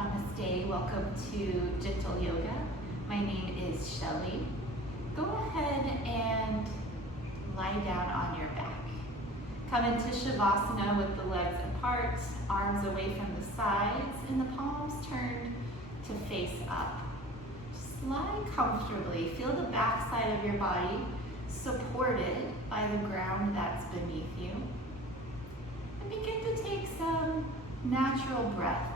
Namaste, welcome to Gentle Yoga. My name is Shelley. Go ahead and lie down on your back. Come into Shavasana with the legs apart, arms away from the sides, and the palms turned to face up. Just lie comfortably. Feel the back side of your body supported by the ground that's beneath you. And begin to take some natural breaths.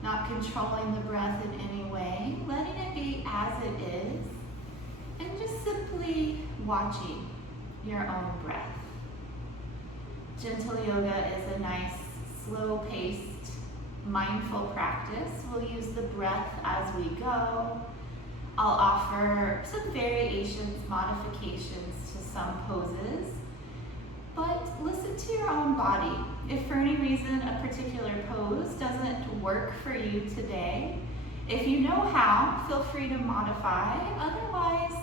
Not controlling the breath in any way, letting it be as it is, and just simply watching your own breath. Gentle yoga is a nice, slow-paced, mindful practice. We'll use the breath as we go. I'll offer some variations, modifications to some poses, but listen to your own body. If for any reason a particular pose doesn't work for you today, if you know how, feel free to modify. Otherwise,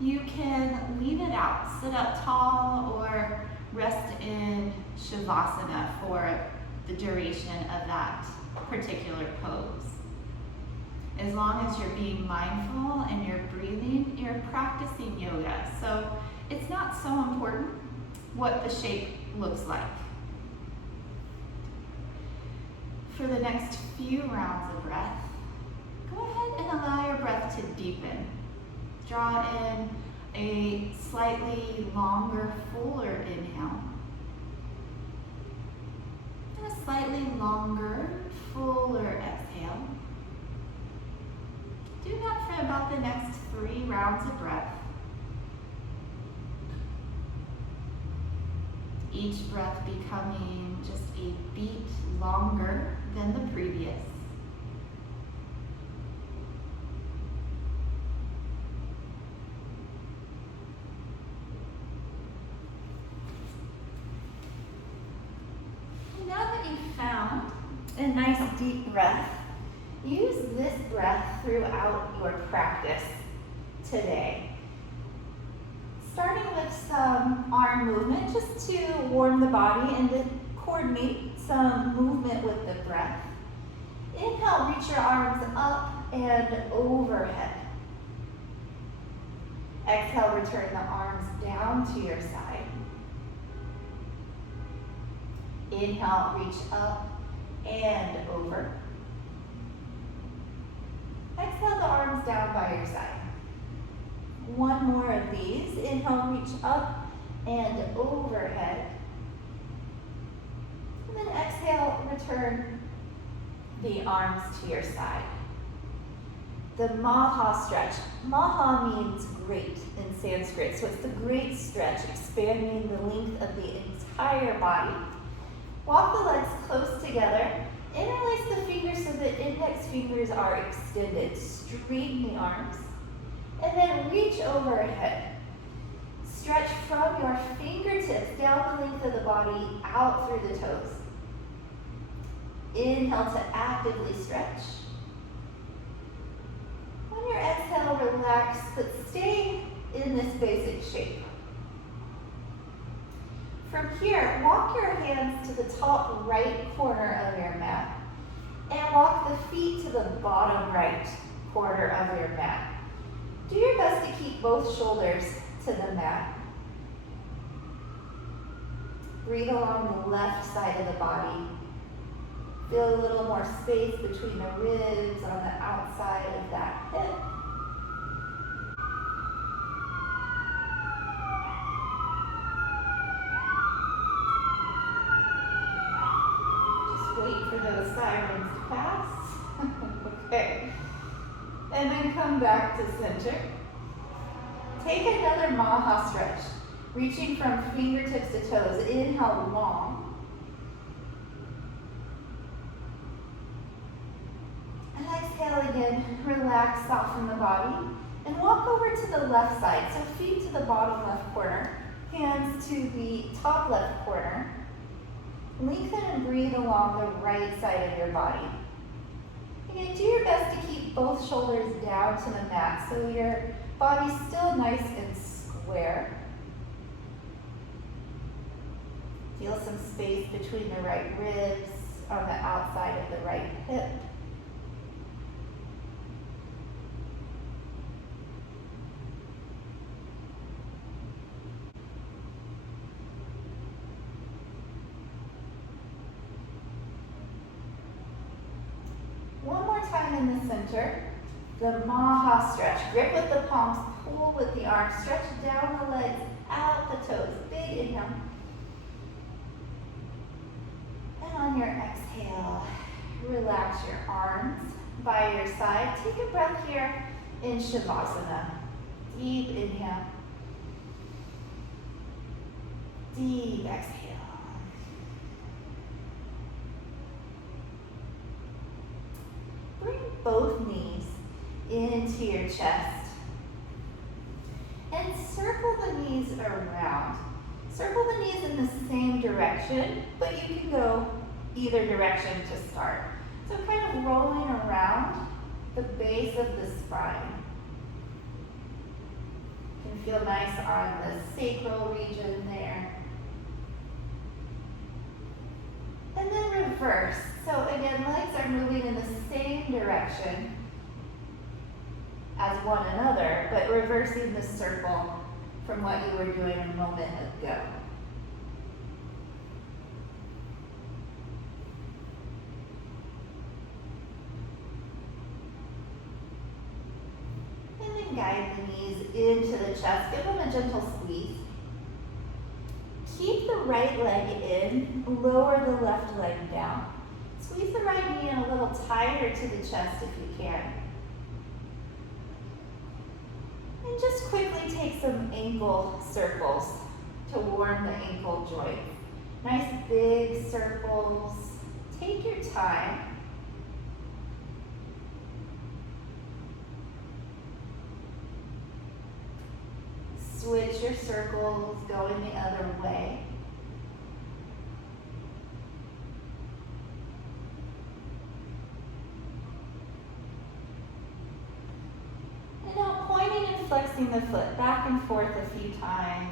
you can leave it out. Sit up tall or rest in Shavasana for the duration of that particular pose. As long as you're being mindful and you're breathing, you're practicing yoga. So it's not so important what the shape looks like. For the next few rounds of breath, go ahead and allow your breath to deepen. Draw in a slightly longer, fuller inhale. And a slightly longer, fuller exhale. Do that for about the next 3 rounds of breath. Each breath becoming just a beat longer than the previous. And now that you've found a nice deep breath, use this breath throughout your practice today. Starting with some arm movement, just to warm the body and to coordinate some movement with the breath. Inhale, reach your arms up and overhead. Exhale, return the arms down to your side. Inhale, reach up and over. Exhale, the arms down by your side. One more of these. Inhale, reach up and overhead. And then exhale, return the arms to your side. The Maha Stretch. Maha means great in Sanskrit, so it's the great stretch, expanding the length of the entire body. Walk the legs close together. Interlace the fingers so the index fingers are extended. Straighten the arms. And then reach overhead. Stretch from your fingertips down the length of the body out through the toes. Inhale to actively stretch. On your exhale, relax, but stay in this basic shape. From here, walk your hands to the top right corner of your mat and walk the feet to the bottom right corner of your mat. Do your best to keep both shoulders to the mat. Breathe along the left side of the body. Feel a little more space between the ribs on the outside of that hip. Just wait for those sirens to pass. Okay. And then come back to center. Take another Maha Stretch, reaching from fingertips to toes. Inhale long. And exhale again, relax, soften the body. And walk over to the left side. So feet to the bottom left corner, hands to the top left corner. Lengthen and breathe along the right side of your body. Again, do your best to keep both shoulders down to the mat so your body's still nice and square. Feel some space between the right ribs. on the outside of the right hip. One more time in the center, the Maha Stretch. Grip with the palms, pull with the arms, stretch down the legs, out the toes. Big inhale. And on your exhale, relax your arms by your side. Take a breath here in Shavasana. Deep inhale. Deep exhale. Bring both knees into your chest and circle the knees around. Circle the knees in the same direction, but you can go either direction to start. So kind of rolling around the base of the spine. You can feel nice on the sacral region there. And then reverse. So again, legs are moving in the same direction as one another, but reversing the circle from what you were doing a moment ago. And then guide the knees into the chest. Give them a gentle squeeze. Keep the right leg in, lower the left leg down. Squeeze the right knee in a little tighter to the chest if you can. And just quickly take some ankle circles to warm the ankle joint. Nice big circles. Take your time. Switch your circles, going the other way. And now pointing and flexing the foot back and forth a few times.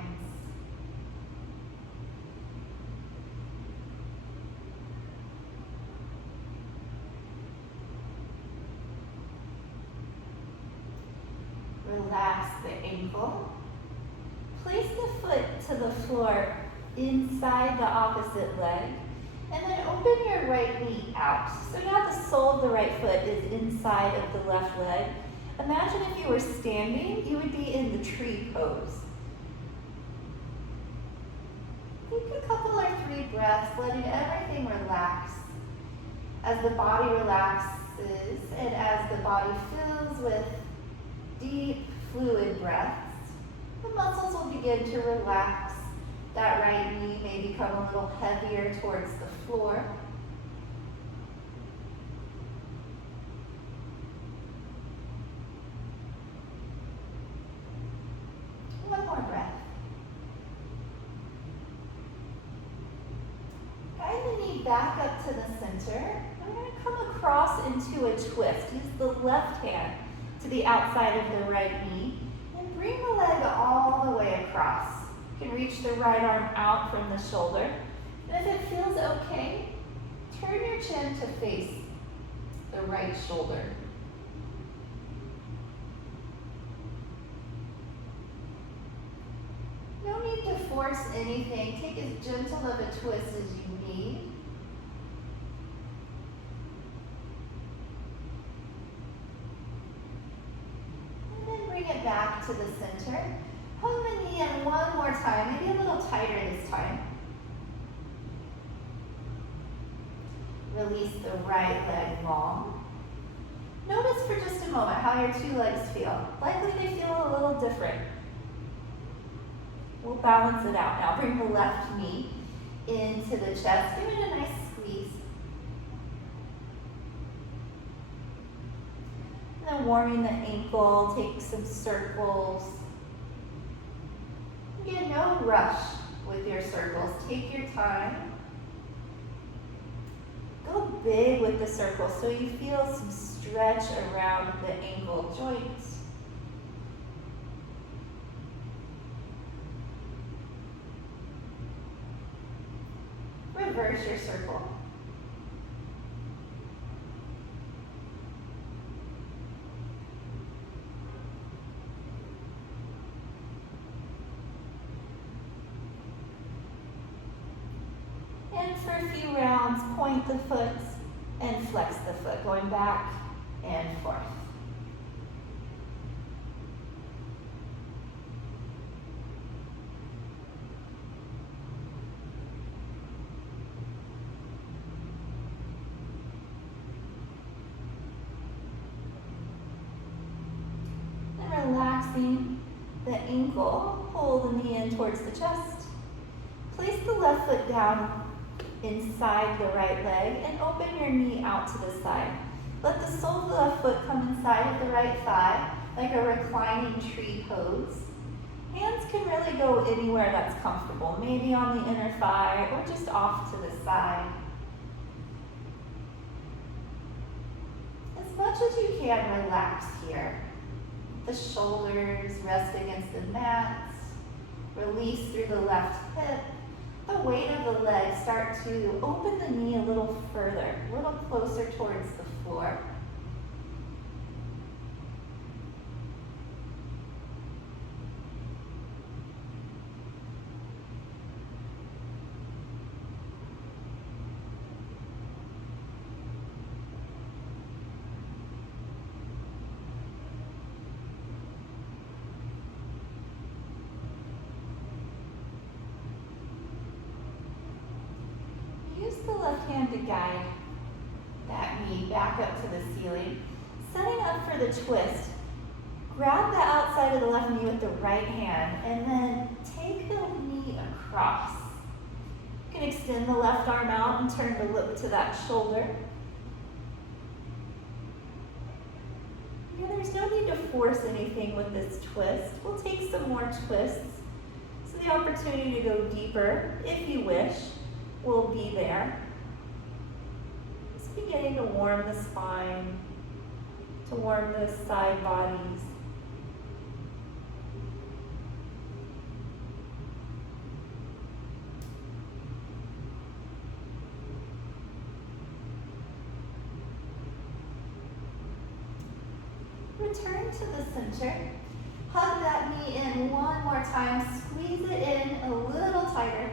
Relax the ankle. Place the foot to the floor inside the opposite leg, and then open your right knee out. So now the sole of the right foot is inside of the left leg. Imagine if you were standing, you would be in the tree pose. Take a couple or 3 breaths, letting everything relax. As the body relaxes and as the body fills with deep fluid breaths, the muscles will begin to relax. That right knee may become a little heavier towards the floor. One more breath. Guide the knee back up to the center. We're going to come across into a twist. Use the left hand to the outside of the right knee. Bring the leg all the way across. You can reach the right arm out from the shoulder. And if it feels okay, turn your chin to face the right shoulder. No need to force anything. Take as gentle of a twist as you need. Bring it back to the center. Hug the knee in one more time, maybe a little tighter this time. Release the right leg long. Notice for just a moment how your 2 legs feel. Likely they feel a little different. We'll balance it out now. Bring the left knee into the chest. Give it a nice squeeze. And then warming the ankle, take some circles. Again, no rush with your circles. Take your time. Go big with the circles so you feel some stretch around the ankle joints. Reverse your circle. for a few rounds, point the foot and flex the foot, going back and forth. And relaxing the ankle, pull the knee in towards the chest. Place the left foot down inside the right leg and open your knee out to the side. Let the sole of the left foot come inside of the right thigh like a reclining tree pose. Hands can really go anywhere that's comfortable, maybe on the inner thigh or just off to the side. As much as you can, relax here. The shoulders rest against the mats. Release through the left hip. The weight of the legs start to open the knee a little further, a little closer towards the floor. Use the left hand to guide that knee back up to the ceiling. Setting up for the twist, grab the outside of the left knee with the right hand and then take the knee across. You can extend the left arm out and turn to look to that shoulder. Again, there's no need to force anything with this twist. We'll take some more twists. So the opportunity to go deeper, if you wish, will be there. Just beginning to warm the spine, to warm the side bodies. Return to the center. Hug that knee in one more time. Squeeze it in a little tighter.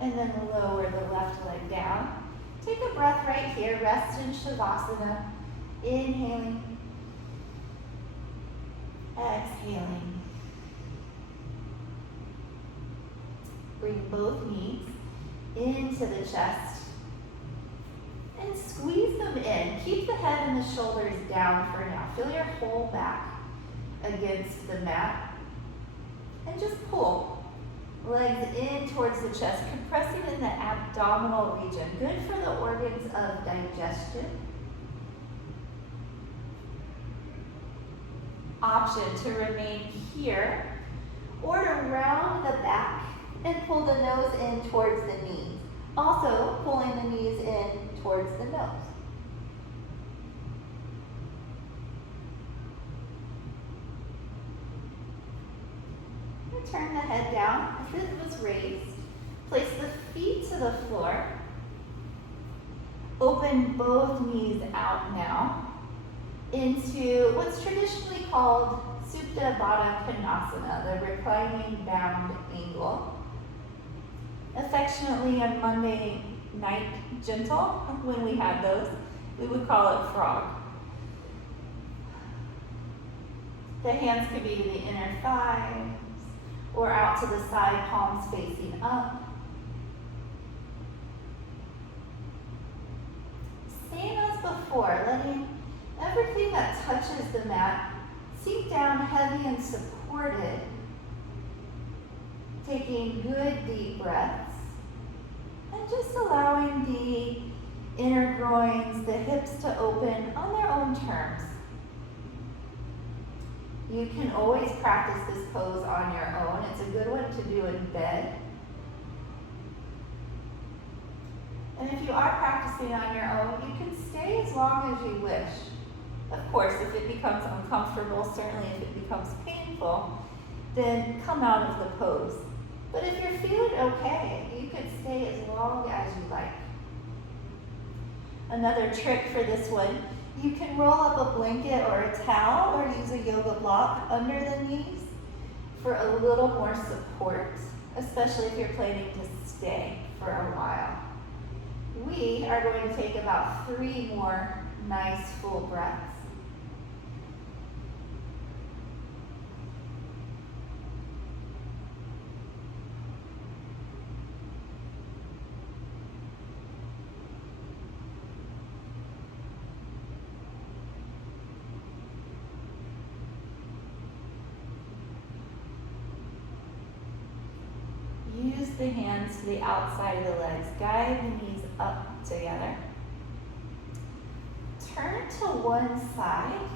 And then lower the left leg down. Take a breath right here. Rest in Shavasana. Inhaling. Exhaling. Bring both knees into the chest. And squeeze them in. Keep the head and the shoulders down for now. Feel your whole back against the mat. And just pull. Legs in towards the chest, compressing in the abdominal region. Good for the organs of digestion. Option to remain here or to round the back and pull the nose in towards the knees. Also pulling the knees in towards the nose. Turn the head down if it was raised. Place the feet to the floor. Open both knees out now into what's traditionally called Supta Baddha Konasana, the reclining bound angle. Affectionately on Monday night gentle, when we had those, we would call it frog. The hands could be to the inner thighs, or out to the side, palms facing up. Same as before, letting everything that touches the mat sink down heavy and supported. Taking good deep breaths. And just allowing the inner groins, the hips to open on their own terms. You can always practice this pose on your own. It's a good one to do in bed. And if you are practicing on your own, you can stay as long as you wish. Of course, if it becomes uncomfortable, certainly if it becomes painful, then come out of the pose. But if you're feeling okay, you can stay as long as you like. Another trick for this one, you can roll up a blanket or a towel or use a yoga block under the knees for a little more support, especially if you're planning to stay for a while. We are going to take about 3 more nice full breaths. Use the hands to the outside of the legs. Guide the knees up together. Turn to one side.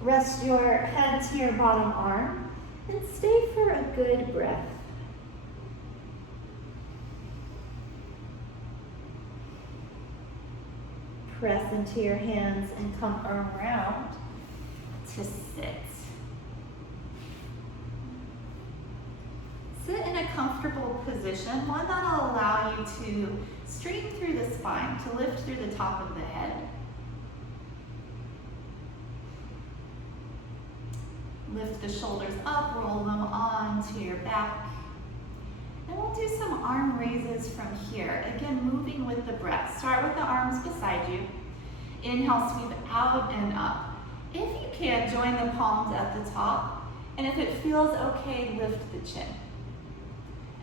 Rest your head to your bottom arm and stay for a good breath. Press into your hands and come around to sit. Sit in a comfortable position, one that'll allow you to straighten through the spine, to lift through the top of the head. Lift the shoulders up, roll them onto your back. And we'll do some arm raises from here. Again, moving with the breath. Start with the arms beside you. Inhale, sweep out and up. If you can, join the palms at the top. And if it feels okay, lift the chin.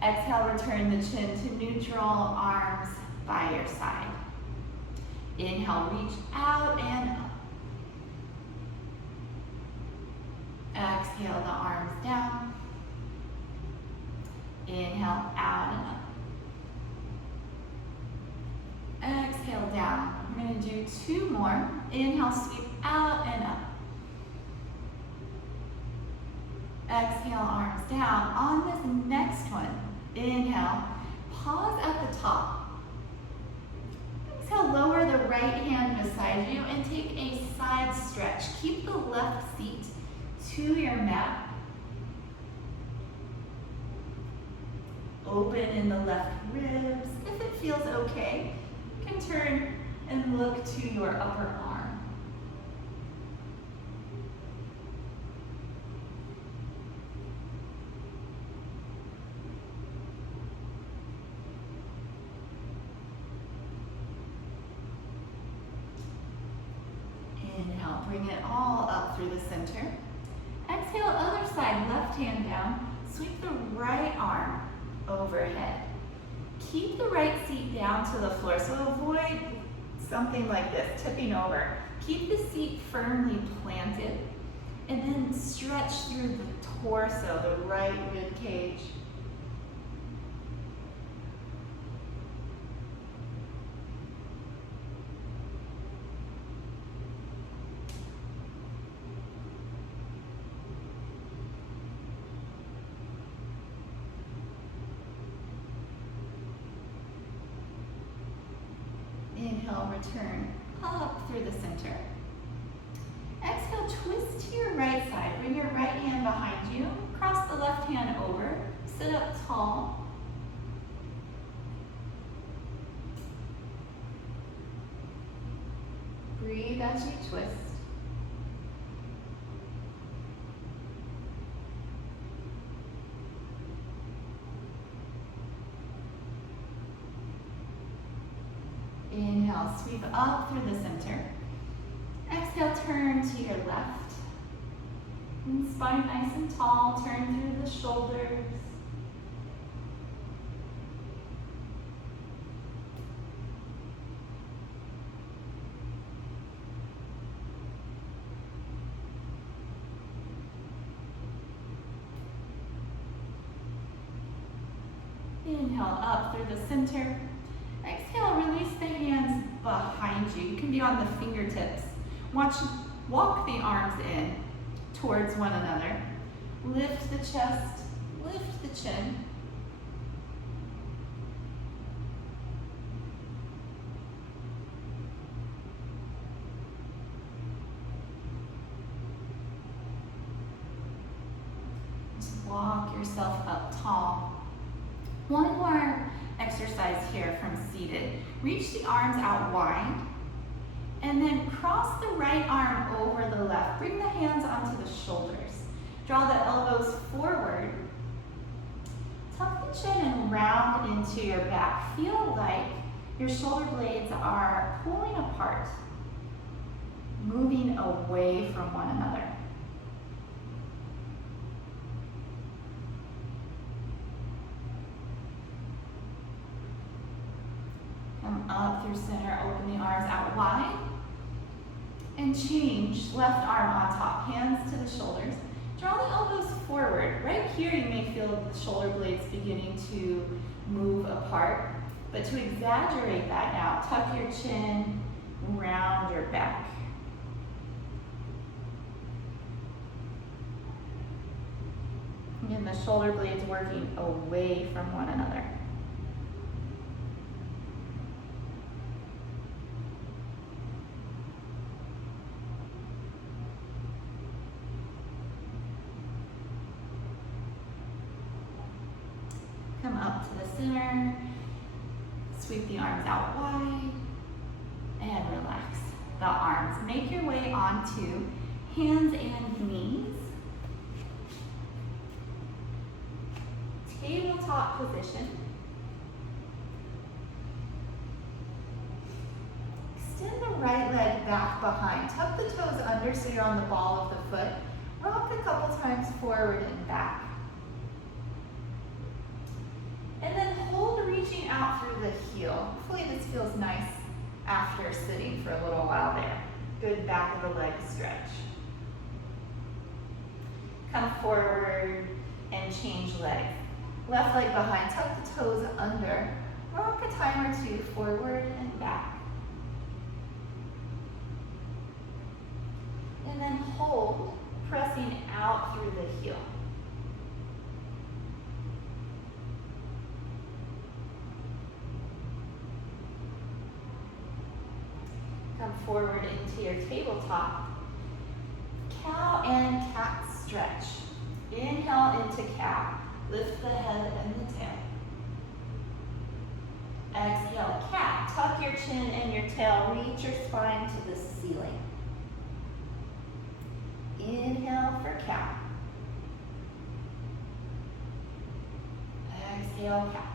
Exhale, return the chin to neutral, arms by your side. Inhale, reach out and up. Exhale, the arms down. Inhale, out and up. Exhale, down. We're going to do 2 more. Inhale, sweep out and up. Exhale, arms down. On this next one, inhale, pause at the top. Exhale, lower the right hand beside you and take a side stretch. Keep the left seat to your mat. Open in the left ribs. If it feels okay, you can turn and look to your upper arm. Inhale, bring it all up through the center. Exhale, other side, left hand down. Sweep the right arm overhead. Keep the right seat down to the floor, so avoid something like this, tipping over. Keep the seat firmly planted, and then stretch through the torso, the right rib cage. Inhale, return up through the center. Exhale, twist to your right side. Bring your right hand behind you. Cross the left hand over. Sit up tall. Breathe as you twist. Inhale, sweep up through the center. Exhale, turn to your left. And spine nice and tall, turn through the shoulders. Inhale, up through the center. Exhale, release the hands behind you. You can be on the fingertips. Walk the arms in towards one another. Lift the chest, lift the chin. Just walk yourself up tall. One more exercise here from seated. Reach the arms out wide and then cross the right arm over the left. Bring the hands onto the shoulders. Draw the elbows forward. Tuck the chin and round into your back. Feel like your shoulder blades are pulling apart, moving away from one another. Come up through center, open the arms out wide, and change. Left arm on top, hands to the shoulders. Draw the elbows forward. Right here you may feel the shoulder blades beginning to move apart, but to exaggerate that now, tuck your chin, round your back. And the shoulder blades working away from one another. Come up to the center, sweep the arms out wide, and relax the arms. Make your way onto hands and knees. Tabletop position. Extend the right leg back behind. Tuck the toes under so you're on the ball of the foot. Rock a couple times forward and back. And then hold reaching out through the heel. Hopefully this feels nice after sitting for a little while there. Good back of the leg stretch. Come forward and change legs. Left leg behind, tuck the toes under. Rock a time or two forward and back. And then hold, pressing out through the heel. Come forward into your tabletop. Cow and cat stretch. Inhale into cow. Lift the head and the tail. Exhale, cat. Tuck your chin and your tail. Reach your spine to the ceiling. Inhale for cow. Exhale, cat.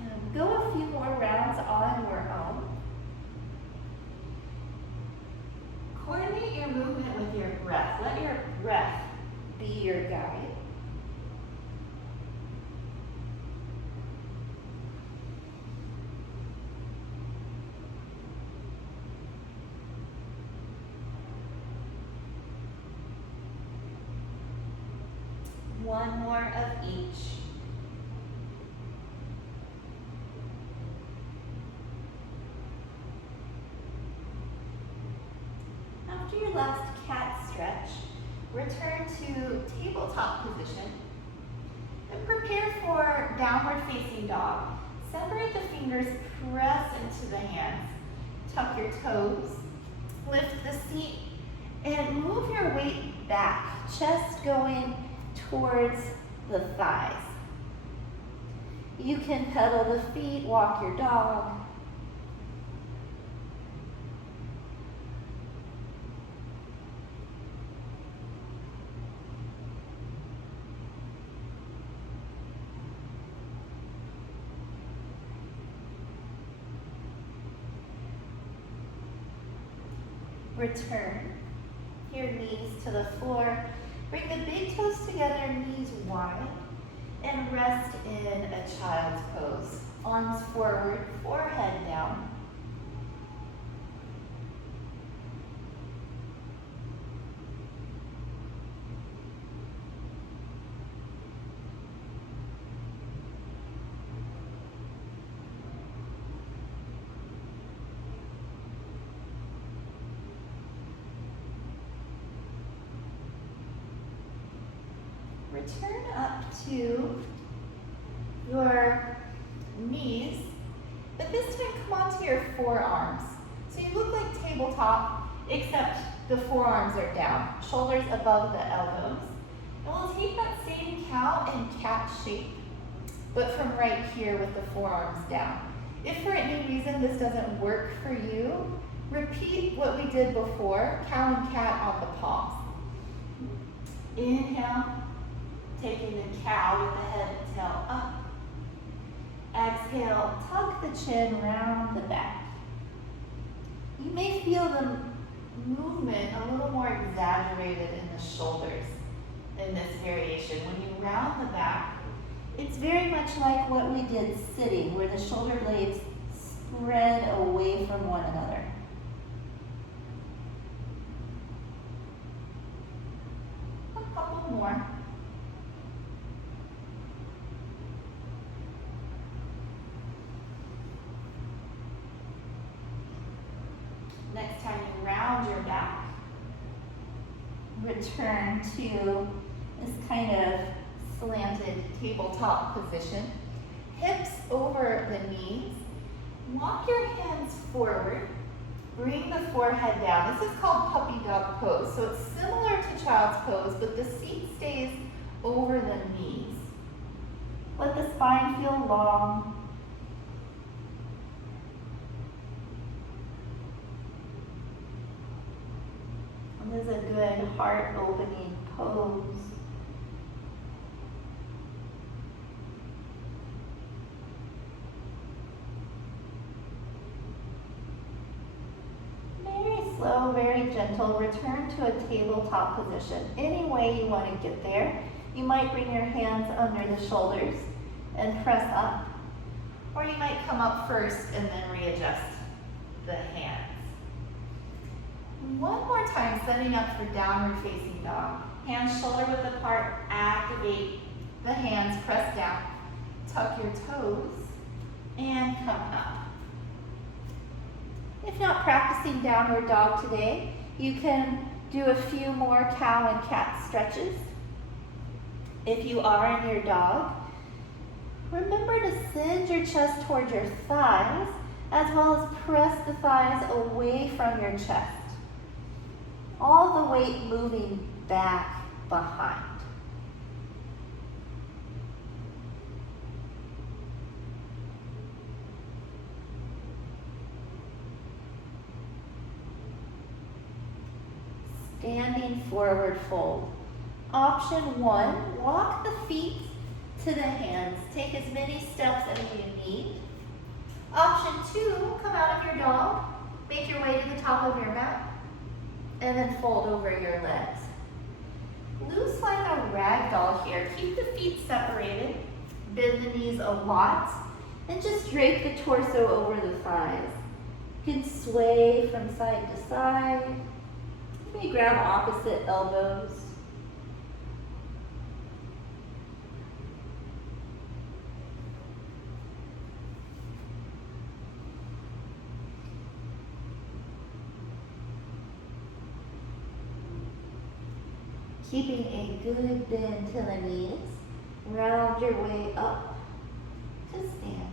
And go a few more rounds on your own. Coordinate your movement with your breath. Let your breath be your guide. One more of each. After your last cat stretch, return to tabletop position and prepare for downward facing dog. Separate the fingers, press into the hands. Tuck your toes, lift the seat, and move your weight back, chest going towards the thighs. You can pedal the feet, walk your dog. Return your knees to the floor. Bring the big toes together, knees wide, and rest in a child's pose. Arms forward, forehead down. Return up to your knees, but this time come onto your forearms. So you look like tabletop, except the forearms are down, shoulders above the elbows. And we'll take that same cow and cat shape, but from right here with the forearms down. If for any reason this doesn't work for you, repeat what we did before, cow and cat on the palms. Inhale, taking the cow with the head and tail up. Exhale, tuck the chin round the back. You may feel the movement a little more exaggerated in the shoulders in this variation. When you round the back, it's very much like what we did sitting, where the shoulder blades spread away from one another. A couple more. Next time you round your back, return to this kind of slanted tabletop position. Hips over the knees. Walk your hands forward. Bring the forehead down. This is called puppy dog pose. So it's similar to child's pose, but the seat stays over the knees. Let the spine feel long. This is a good heart-opening pose. Very slow, very gentle. Return to a tabletop position. Any way you want to get there. You might bring your hands under the shoulders and press up. Or you might come up first and then readjust the hands. One more time, setting up for downward facing dog. Hands shoulder width apart, activate the hands, press down, tuck your toes, and come up. If not practicing downward dog today, you can do a few more cow and cat stretches. If you are in your dog, remember to send your chest towards your thighs, as well as press the thighs away from your chest. All the weight moving back behind. Standing forward fold. Option 1, walk the feet to the hands. Take as many steps as you need. Option 2, come out of your dog. Make your way to the top of your mat. And then fold over your legs. Loose like a rag doll here. Keep the feet separated. Bend the knees a lot. And just drape the torso over the thighs. You can sway from side to side. You may grab opposite elbows. Keeping a good bend to the knees, round your way up to stand.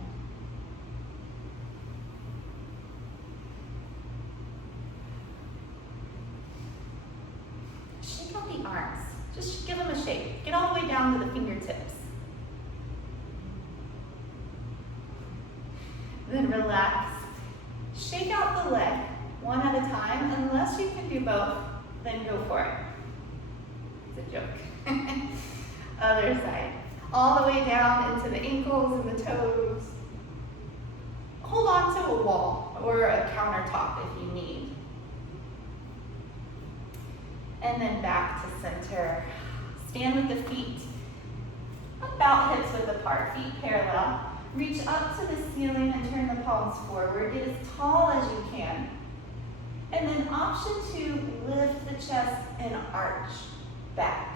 Shake out the arms. Just give them a shake. Get all the way down to the fingertips. Then relax. Shake out the leg one at a time. Unless you can do both, then go for it. It's a joke. Other side. All the way down into the ankles and the toes. Hold on to a wall or a countertop if you need. And then back to center. Stand with the feet about hips width apart, feet parallel. Reach up to the ceiling and turn the palms forward. Get as tall as you can. And then option 2, lift the chest and arch back.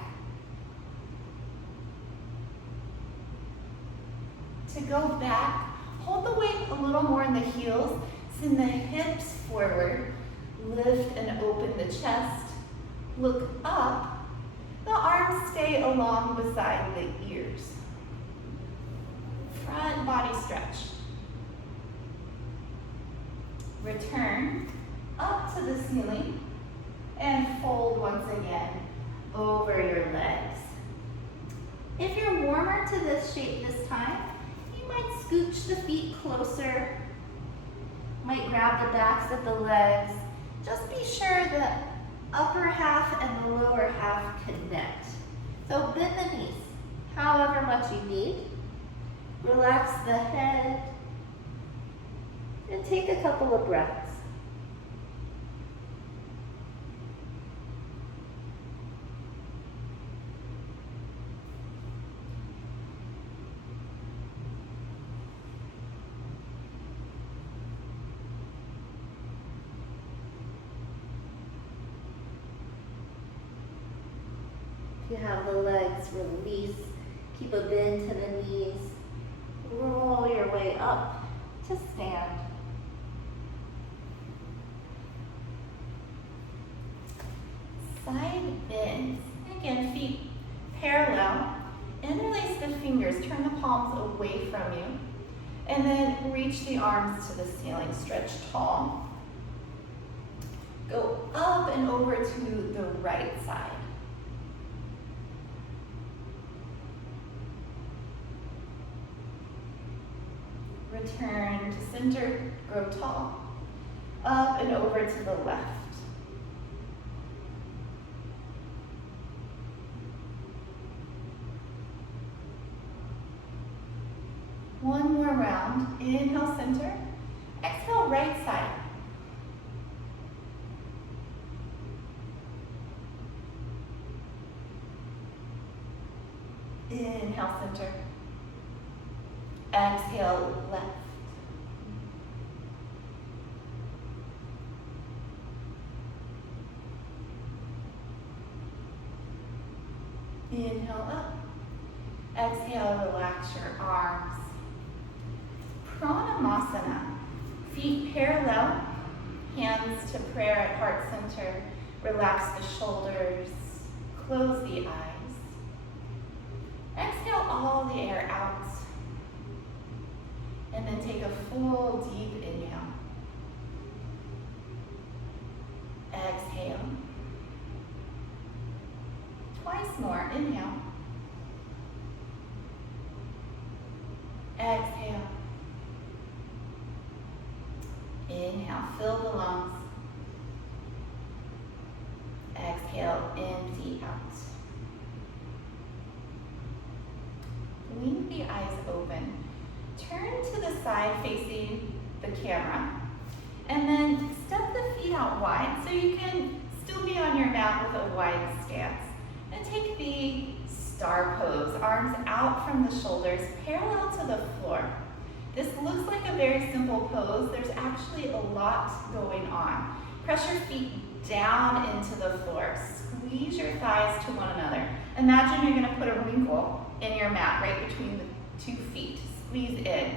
To go back, hold the weight a little more in the heels, send the hips forward, lift and open the chest, look up, the arms stay along beside the ears. Front body stretch. Return up to the ceiling and fold once again over your legs. If you're warmer to this shape this time, you might scooch the feet closer, might grab the backs of the legs. Just be sure that upper half and the lower half connect. So bend the knees, however much you need. Relax the head, and take a couple of breaths. If you have the legs, release. Keep a bend to the knees. Roll your way up to stand. Side bends. Again, feet parallel. Interlace the fingers. Turn the palms away from you. And then reach the arms to the ceiling. Stretch tall. Go up and over to the right side. Return to center, grow tall, up and over to the left. One more round. Inhale, center. Exhale, right side. Inhale, center. Exhale, left. Inhale up. Exhale, relax your arms. Pranamasana. Feet parallel, hands to prayer at heart center. Relax the shoulders, close the eyes. Exhale all the air out. And then take a full deep inhale. Exhale. Twice more. Inhale. Exhale. Inhale. Fill the lungs. Exhale. Empty out. Blink the eyes open. Turn to the side facing the camera. And then step the feet out wide so you can still be on your mat with a wide stance. And take the star pose, arms out from the shoulders, parallel to the floor. This looks like a very simple pose. There's actually a lot going on. Press your feet down into the floor. Squeeze your thighs to one another. Imagine you're gonna put a wrinkle in your mat right between the 2 feet. Squeeze in.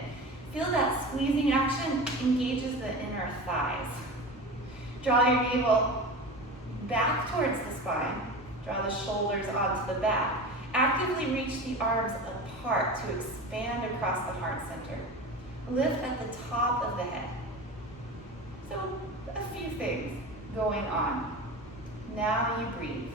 Feel that squeezing action engages the inner thighs. Draw your navel back towards the spine. Draw the shoulders onto the back. Actively reach the arms apart to expand across the heart center. Lift at the top of the head. So a few things going on. Now you breathe.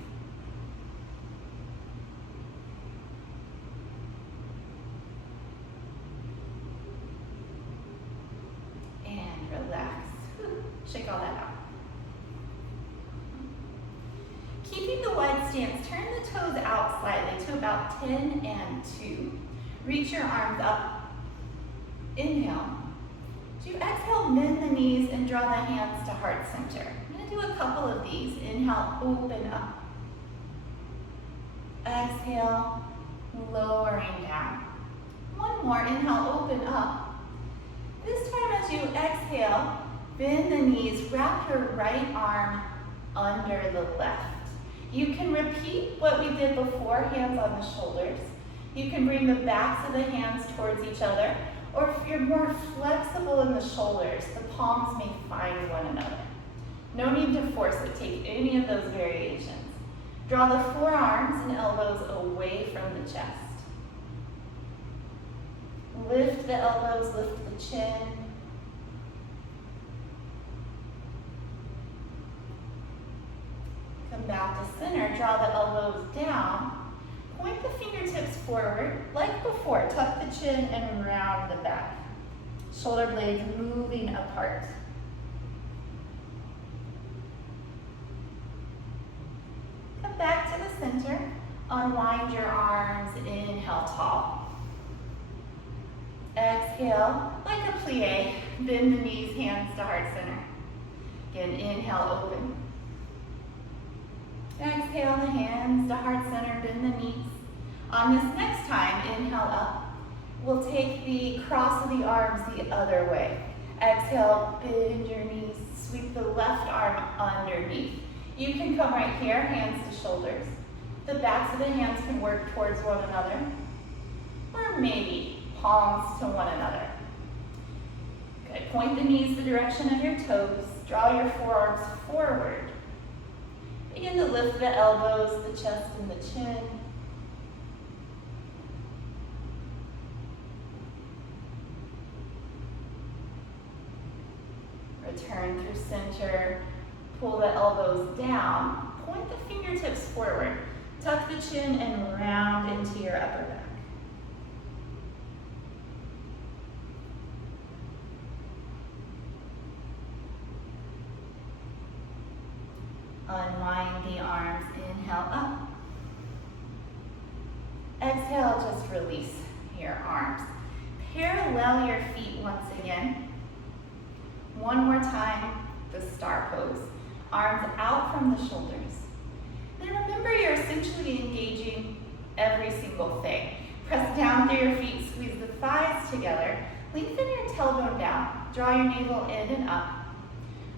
And relax. Shake all that out. Keeping the wide stance, turn the toes out slightly to about 10 and 2. Reach your arms up. Inhale. As you exhale, bend the knees and draw the hands to heart center. I'm going to do a couple of these. Inhale, open up. Exhale, lowering down. One more. Inhale, open up. This time as you exhale, bend the knees, wrap your right arm under the left. You can repeat what we did before, hands on the shoulders. You can bring the backs of the hands towards each other, or if you're more flexible in the shoulders, the palms may find one another. No need to force it, take any of those variations. Draw the forearms and elbows away from the chest. Lift the elbows, lift the chin. Come back to center, draw the elbows down. Point the fingertips forward, like before. Tuck the chin and round the back. Shoulder blades moving apart. center. Unwind your arms, inhale tall. Exhale, like a plie, bend the knees, hands to heart center. Again, inhale, open. Exhale, the hands to heart center, bend the knees. On this next time, inhale up. We'll take the cross of the arms the other way. Exhale, bend your knees, sweep the left arm underneath. You can come right here, hands to shoulders. The backs of the hands can work towards one another, or maybe palms to one another. Good, point the knees the direction of your toes. Draw your forearms forward. Begin to lift the elbows, the chest, and the chin. Return through center. Pull the elbows down. Point the fingertips forward. Tuck the chin and round into your upper back. Unwind the arms, inhale up. Exhale, just release your arms. Parallel your feet once again. One more time, the star pose. Arms out from the shoulders. Then remember you're essentially engaging every single thing. Press down through your feet, squeeze the thighs together. Lengthen your tailbone down. Draw your navel in and up.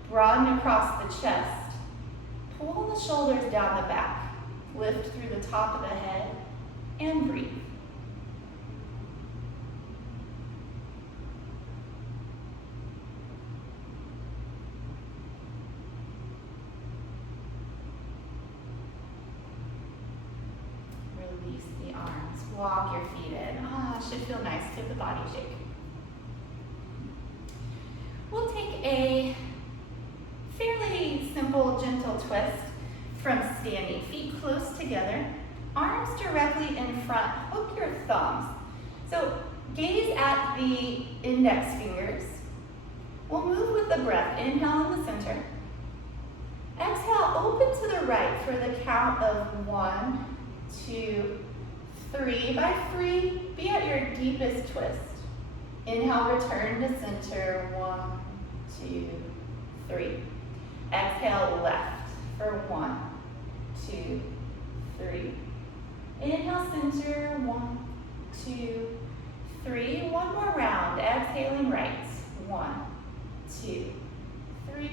Broaden across the chest. Pull the shoulders down the back. Lift through the top of the head and breathe. Release the arms. Walk your feet in. Should feel nice. Give the body a shake. We'll take a fairly simple, gentle twist from standing. Feet close together, arms directly in front. Hook your thumbs. So gaze at the index fingers. We'll move with the breath. Inhale in the center. Exhale, open to the right for the count of 1, 2, 3. By 3, be at your deepest twist. Inhale, return to center. 1, 2, 3. Exhale, left for 1, 2, 3. Inhale, center. 1, 2, 3. One more round. Exhaling right. 1, 2, 3.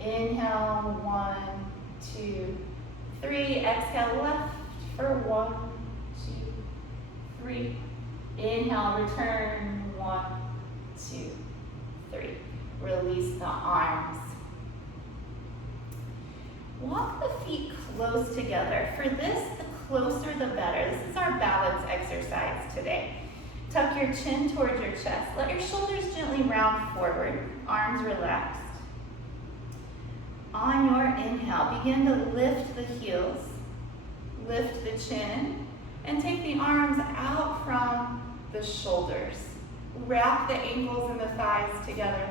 Inhale, 1, 2, 3. Exhale, left for 1, 2, 3. Inhale, return. 1, 2, 3. Release the arms. Walk the feet close together. For this, the closer the better. This is our balance exercise today. Tuck your chin towards your chest. Let your shoulders gently round forward. Arms relaxed. On your inhale, begin to lift the heels. Lift the chin and take the arms out from the shoulders. Wrap the ankles and the thighs together.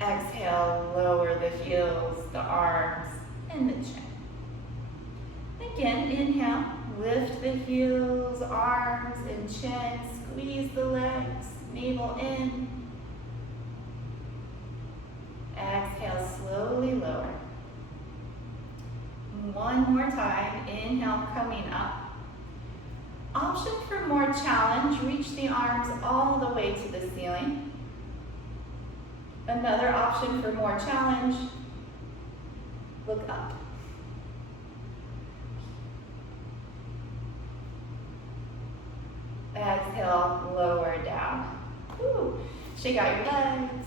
Exhale, lower the heels, the arms, and the chin. Again, inhale, lift the heels, arms, and chin. Squeeze the legs, navel in. Exhale, slowly lower. One more time, inhale, coming up. Option for more challenge, reach the arms all the way to the ceiling. Another option for more challenge, look up. Exhale, lower down. Woo. Shake out your legs.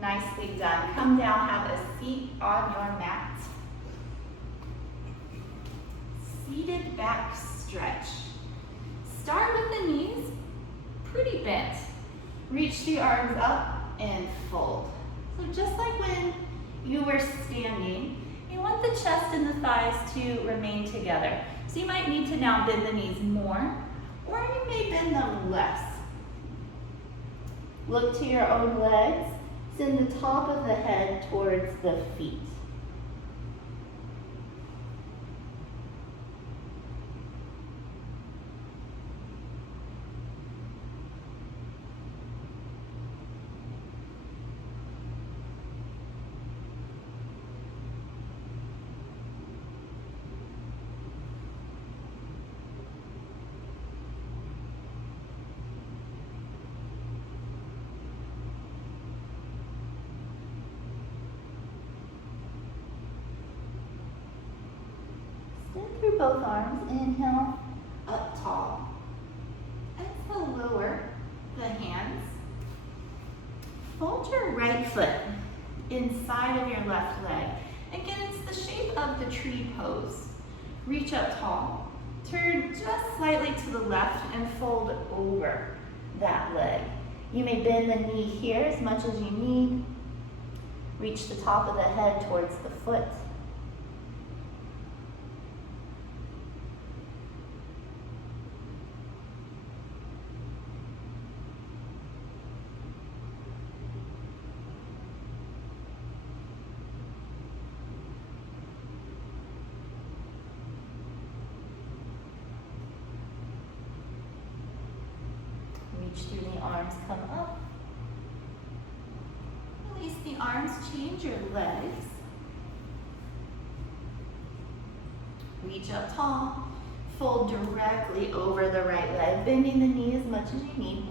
Nicely done. Come down, have a seat on your mat. Seated back stretch. Start with the knees pretty bent. Reach the arms up and fold. So just like when you were standing, you want the chest and the thighs to remain together. So you might need to now bend the knees more, or you may bend them less. Look to your own legs. Send the top of the head towards the feet. through both arms. Inhale, up tall. Exhale, lower the hands. Fold your right foot inside of your left leg. Again, it's the shape of the tree pose. Reach up tall. Turn just slightly to the left and fold over that leg. You may bend the knee here as much as you need. Reach the top of the head towards the foot. Reach through the arms, come up. Release the arms, change your legs. Reach up tall. Fold directly over the right leg, bending the knee as much as you need.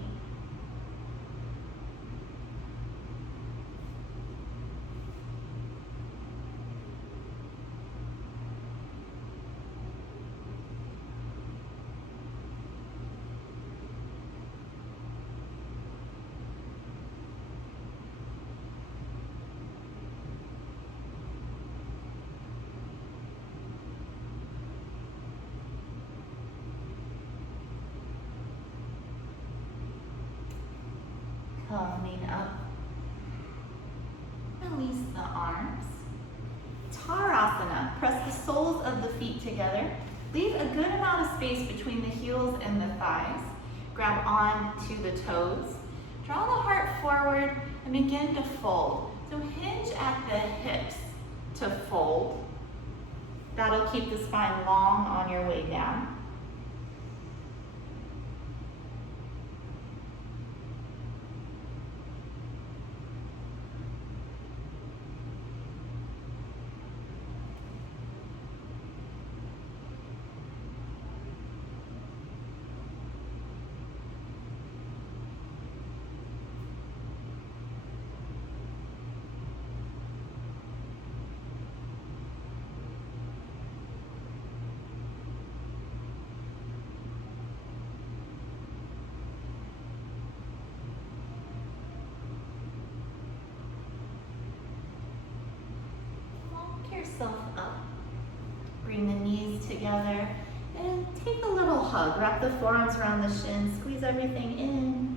Coming up. Release the arms. Tarasana. Press the soles of the feet together. Leave a good amount of space between the heels and the thighs. Grab on to the toes. Draw the heart forward and begin to fold. So hinge at the hips to fold. That'll keep the spine long on your way down. Yourself up. Bring the knees together and take a little hug. Wrap the forearms around the shins, squeeze everything in.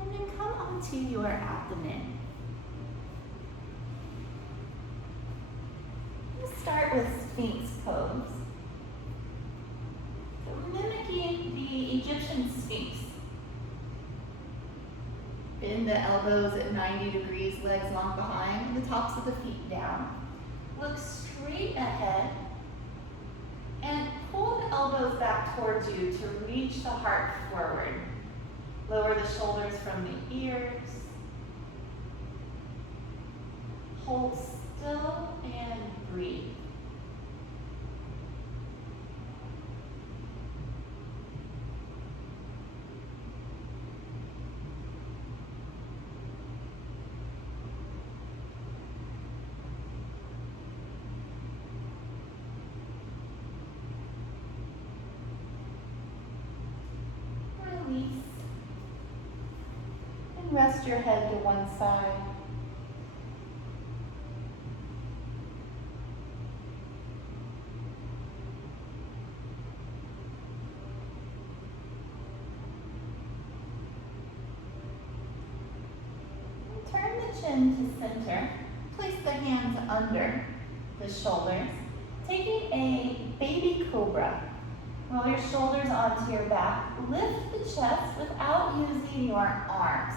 And then come onto your abdomen. Let's start with Sphinx pose. So we're mimicking the Egyptian Sphinx. Bend the elbows at 90 degrees, legs long behind, the tops of the feet down. Look straight ahead and pull the elbows back towards you to reach the heart forward. Lower the shoulders from the ears. Hold still and breathe. Rest your head to one side. And turn the chin to center. Place the hands under the shoulders. Taking a baby cobra. Roll your shoulders onto your back. Lift the chest without using your arms.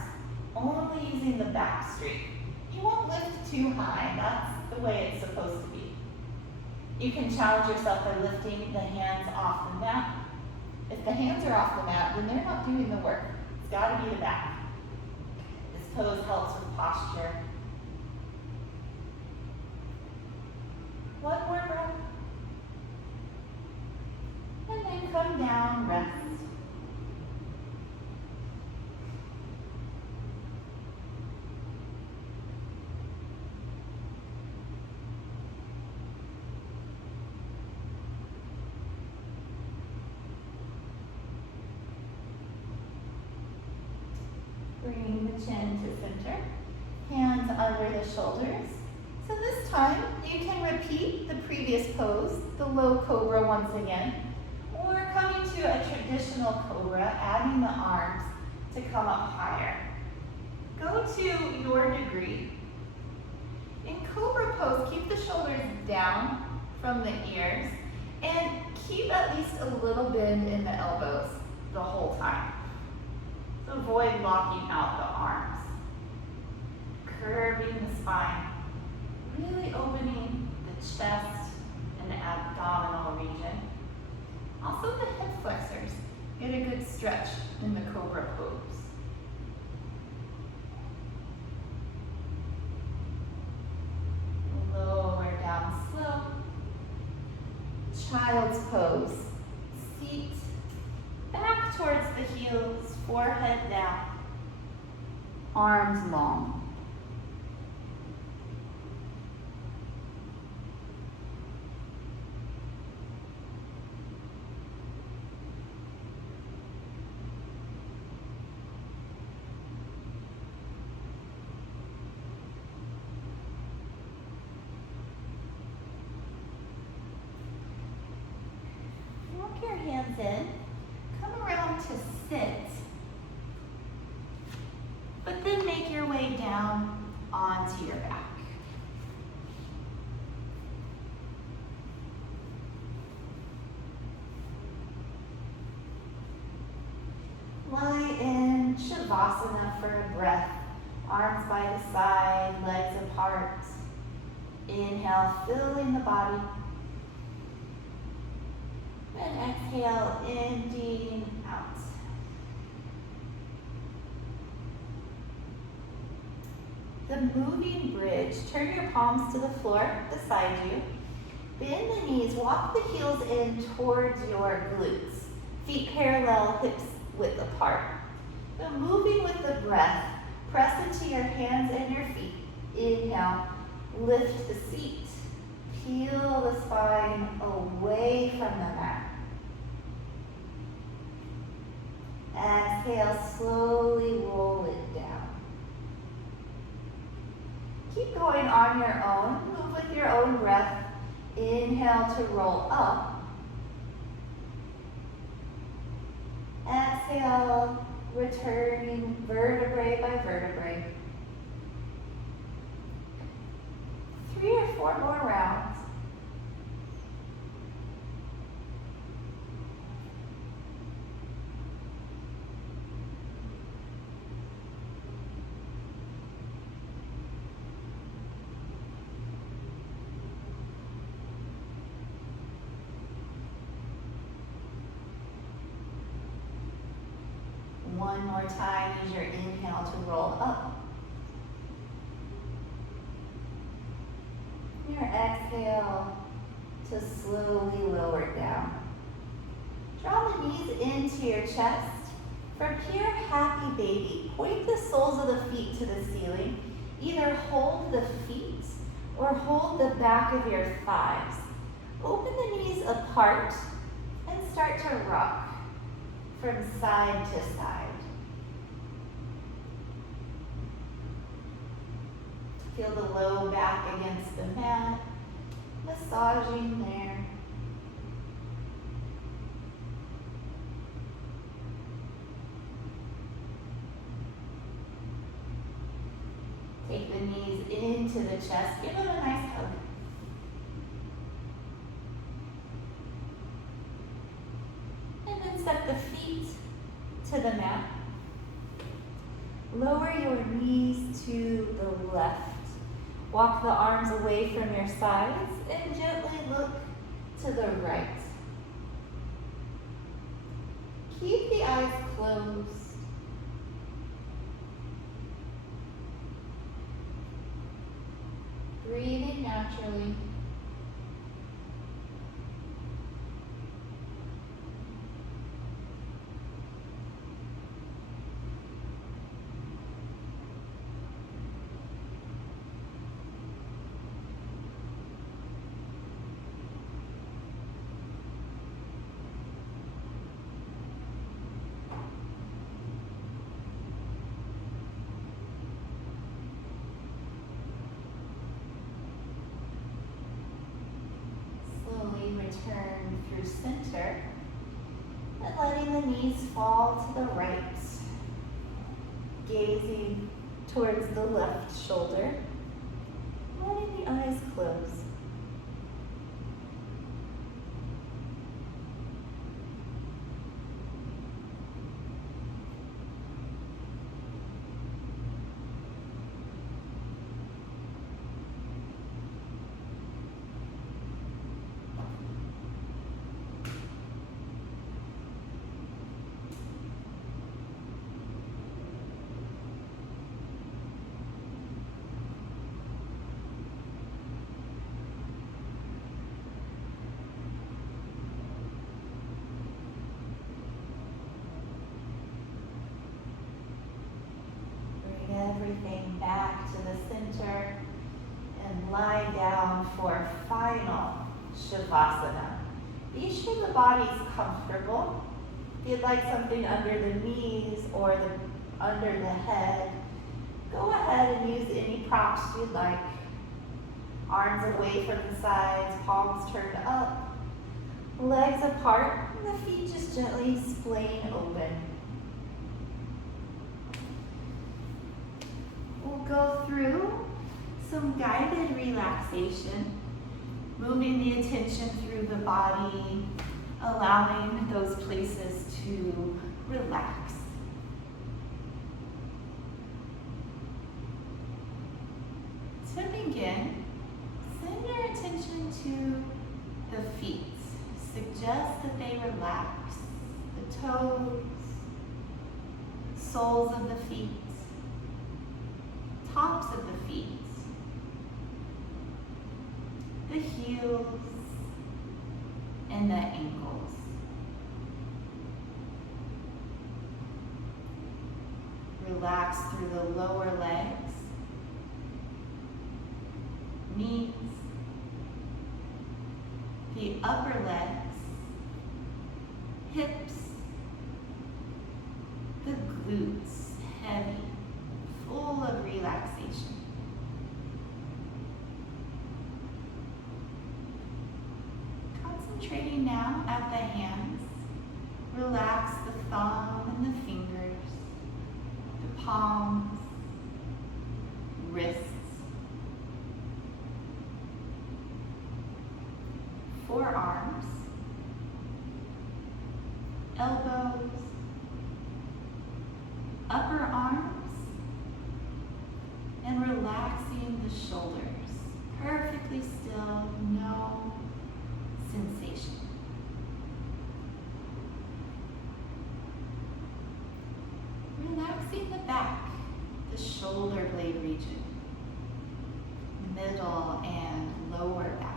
Only using the back straight. You won't lift too high. That's the way it's supposed to be. You can challenge yourself by lifting the hands off the mat. If the hands are off the mat, then they're not doing the work. It's got to be the back. This pose helps with posture. One more breath. And then come down, rest. Bring the chin to center. Hands under the shoulders. So this time, you can repeat the previous pose, the low cobra once again, or coming to a traditional cobra, adding the arms to come up higher. Go to your degree. In cobra pose, keep the shoulders down from the ears and keep at least a little bend in the elbows the whole time. So avoid locking out the arms. Curving the spine, really opening the chest and the abdominal region. Also the hip flexors. Get a good stretch in the cobra pose. Lower down slow. Child's pose. Seat back towards the heels, forehead down, arms long. Walk your hands in, come around to sit, but then make your way down onto your back. Lie in Shavasana for a breath, arms by the side, legs apart. Inhale, filling the body. And exhale, emptying out. The moving bridge. Turn your palms to the floor beside you. Bend the knees, walk the heels in towards your glutes. Feet parallel, hips width apart. So moving with the breath, press into your hands and your feet. Inhale, lift the seat. Peel the spine away from the mat. Exhale, slowly roll it down. Keep going on your own. Move with your own breath. Inhale to roll up. Exhale, returning vertebrae by vertebrae. 3 or 4 more rounds. One more time, use your inhale to roll up. Your exhale to slowly lower down. Draw the knees into your chest. For pure happy baby, point the soles of the feet to the ceiling. Either hold the feet or hold the back of your thighs. Open the knees apart and start to rock from side to side. Feel the low back against the mat, massaging there. Take the knees into the chest, give them a nice hug. And then set the feet to the mat. Lower your knees to the left. Walk the arms away from your sides and gently look to the right. Keep the eyes closed. Breathing naturally. through center and letting the knees fall to the right, gazing towards the left shoulder, letting the eyes close. Everything back to the center and lie down for final Shavasana. Be sure the body's comfortable. If you'd like something under the knees or under the head, go ahead and use any props you'd like. Arms away from the sides, palms turned up, legs apart, and the feet just gently splaying open. We'll go through some guided relaxation, moving the attention through the body, allowing those places to relax. To begin, send your attention to the feet. Suggest that they relax, the toes, soles of the feet, tops of the feet, the heels, and the ankles. Relax through the lower legs, knees, the upper legs, hips, the glutes, heavy, full of relaxation. Concentrating now at the hands, relax the thumb and the fingers, the palms, wrists, forearms, elbows, upper arms, and relaxing the shoulders. Perfectly still, no sensation. Relaxing the back, the shoulder blade region, middle and lower back.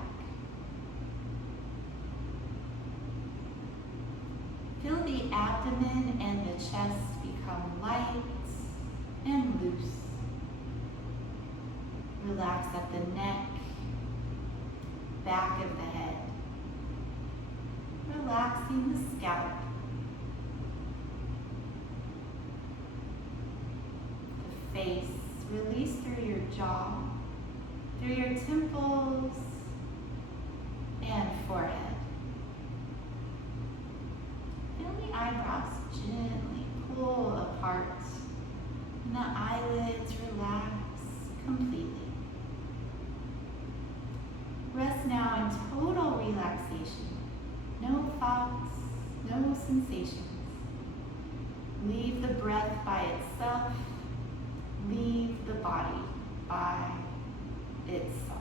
Feel the abdomen and the chest become light and loose. Relax at the neck, back of the head. Relaxing the scalp. The face, release through your jaw, through your temples and forehead. Feel the eyebrows gently pull apart and the eyelids relax completely. Rest now in total relaxation. No thoughts, no sensations. Leave the breath by itself. Leave the body by itself.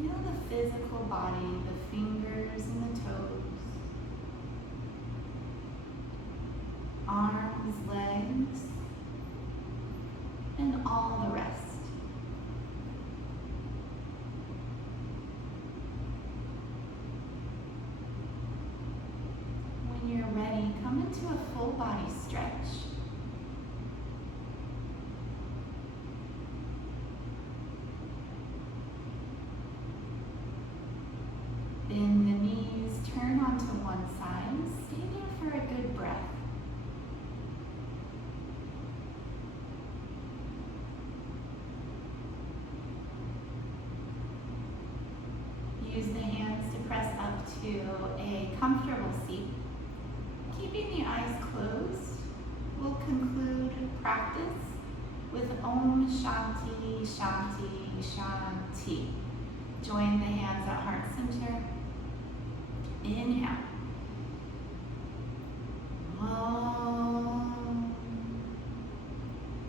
Feel the physical body, the fingers and the toes, arms, legs, and all the rest. When you're ready, come into a full body stretch. Bend the knees, turn onto one side, stay there for a good breath. Use the hands to press up to a comfortable seat. Keeping the eyes closed, we'll conclude practice with Om Shanti, Shanti, Shanti. Join the hands at heart center. Inhale. Om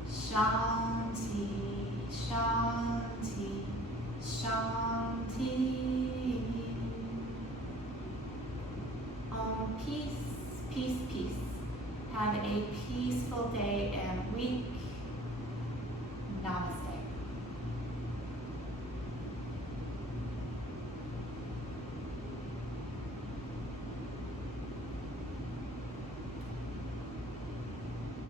Shanti, Shanti, Shanti. Om peace, peace, peace. Have a peaceful day and week.